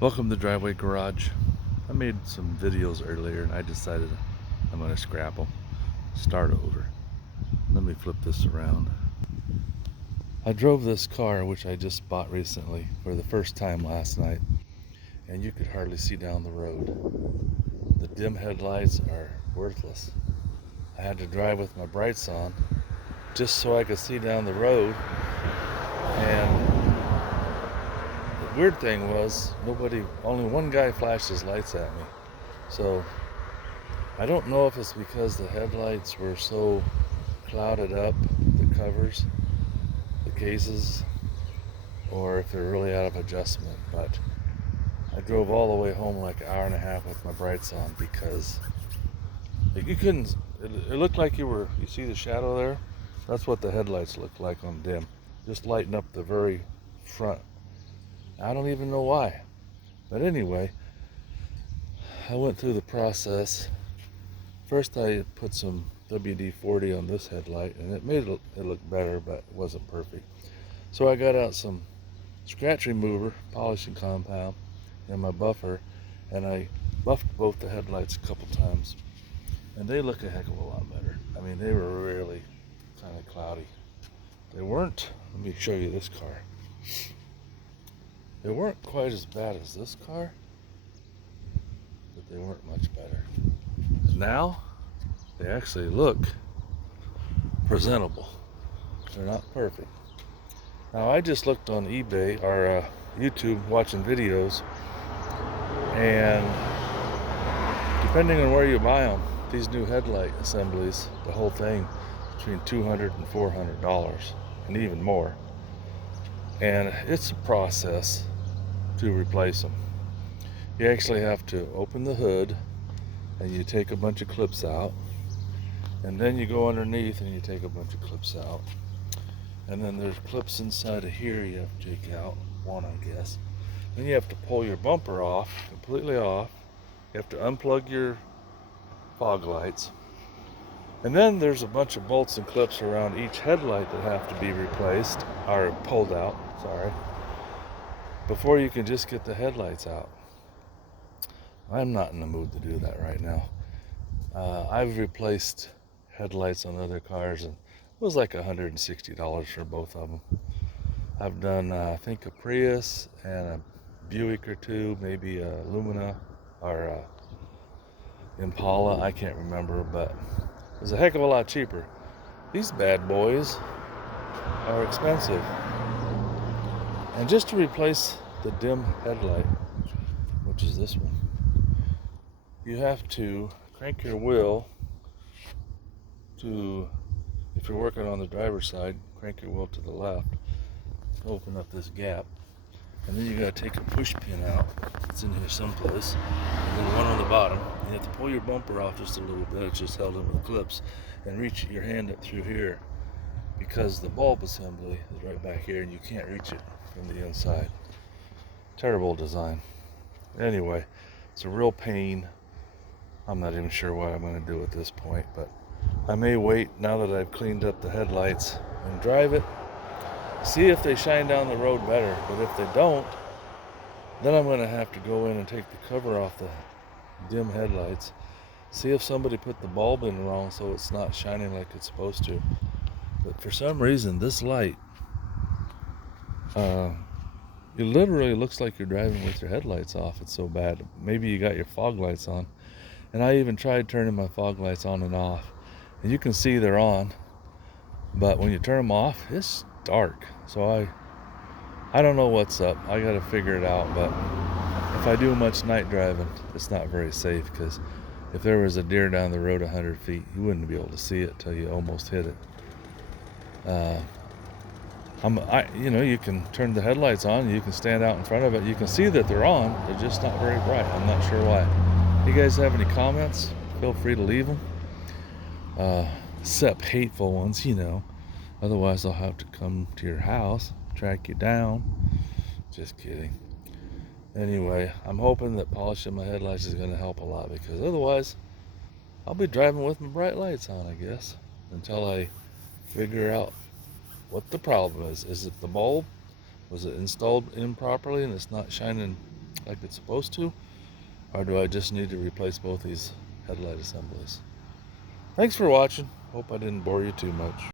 Welcome to Driveway Garage. I made some videos earlier and I decided I'm going to scrap them, start over. Let me flip this around. I drove this car, which I just bought recently, for the first time last night, and you could hardly see down the road. The dim headlights are worthless. I had to drive with my brights on just so I could see down the road, and the weird thing was only one guy flashed his lights at me. So I don't know if it's because the headlights were so clouded up, the covers, the cases, or if they're really out of adjustment. But I drove all the way home like an hour and a half with my brights on because you couldn't, it looked like you see the shadow there? That's what the headlights look like on dim. Just lighting up the very front. I don't even know why. But anyway, I went through the process. First I put some WD-40 on this headlight and it made it look better, but it wasn't perfect. So I got out some scratch remover, polishing compound, and my buffer, and I buffed both the headlights a couple times. And they look a heck of a lot better. I mean, they were really kind of cloudy. They weren't, let me show you this car. They weren't quite as bad as this car, but they weren't much better. Now, they actually look presentable. They're not perfect. Now, I just looked on eBay or YouTube watching videos, and depending on where you buy them, these new headlight assemblies, the whole thing, between $200 and $400, and even more. And it's a process to replace them. You actually have to open the hood, and you take a bunch of clips out, and then you go underneath and you take a bunch of clips out, and then there's clips inside of here you have to take out, one I guess. Then you have to pull your bumper off, completely off. You have to unplug your fog lights, and then there's a bunch of bolts and clips around each headlight that have to be replaced, or pulled out, sorry, before you can just get the headlights out. I'm not in the mood to do that right now. I've replaced headlights on other cars, and it was like $160 for both of them. I've done, I think, a Prius and a Buick or two, maybe a Lumina or a Impala, I can't remember, but it was a heck of a lot cheaper. These bad boys are expensive. And just to replace the dim headlight, which is this one, you have to crank your wheel to, if you're working on the driver's side, crank your wheel to the left, open up this gap, and then you gotta take a push pin out. It's in here someplace, and then one on the bottom. You have to pull your bumper off just a little bit. It's just held in with clips, and reach your hand up through here, because the bulb assembly is right back here, and you can't reach it from the inside. Terrible design. Anyway, it's a real pain. I'm not even sure what I'm going to do at this point, but I may wait now that I've cleaned up the headlights and drive it, see if they shine down the road better. But if they don't, then I'm going to have to go in and take the cover off the dim headlights, see if somebody put the bulb in wrong so it's not shining like it's supposed to. But for some reason, this light, it literally looks like you're driving with your headlights off. It's so bad. Maybe you got your fog lights on. And I even tried turning my fog lights on and off. And you can see they're on. But when you turn them off, it's dark. So I don't know what's up. I got to figure it out. But if I do much night driving, it's not very safe. Because if there was a deer down the road 100 feet, you wouldn't be able to see it till you almost hit it. You can turn the headlights on. You can stand out in front of it. You can see that they're on. They're just not very bright. I'm not sure why. You guys have any comments? Feel free to leave them. Except hateful ones, Otherwise, I'll have to come to your house, track you down. Just kidding. Anyway, I'm hoping that polishing my headlights is going to help a lot, because otherwise, I'll be driving with my bright lights on, I guess, until I figure out what the problem is. Is it the bulb? Was it installed improperly and it's not shining like it's supposed to? Or do I just need to replace both these headlight assemblies? Thanks for watching. Hope I didn't bore you too much.